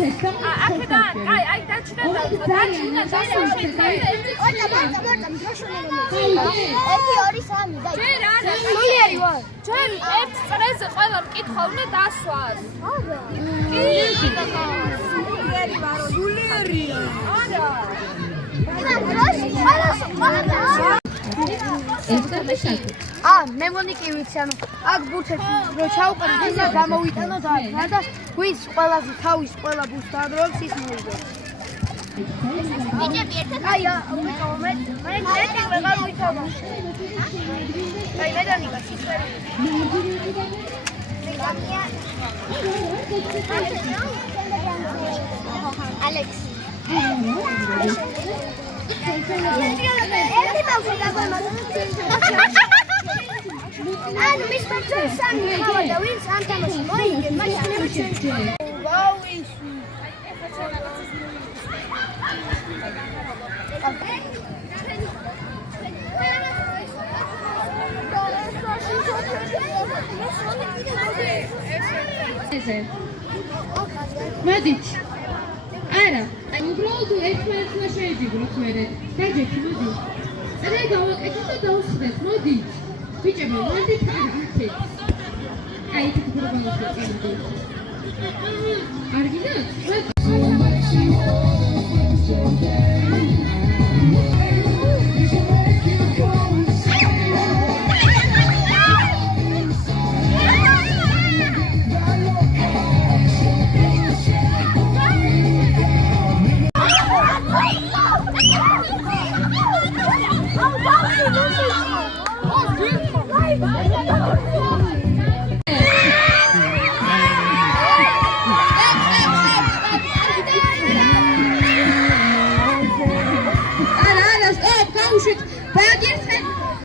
აქედან, აი, დაჩნდა ჯერ არა, სულიერი ვარ. ჯერ ერთ წრეზე ყველა მკითხვა უნდა დასვას. სულიერი ვარო, სულიერია. არა. მე მონიკი ვიცი, ანუ აქ ბურთებში რო ჩავყრით, უნდა გამოვიტანოთ აქ და ვინც ყველაზე თავის ყველა ბურთს დაადროებს ის მოიგებს. ბიჭები ერთად აი ვიყავ მე ერთი ვეღარ ვითავა. აი მე დანიკა სისხლი. ალექს. ერთი ბავშვი გაგონოდა. ანუ მის პარტნიორს სამი ხავდა, ვინც ამ თამაში მოიგე, მაშინ ჩვენ. ვაუისი. მოდით. არა, აი უბრალოდ ერთმანეთმა შეიძიბროთ მერე. გაჯექი, მოდით. აი გავაკეთეთ და დავსხდეთ, მოდით. ბიჭებო, მოდით აქეთ. აი იქით პრობლემას გაკეთეთ. არ გინდათ?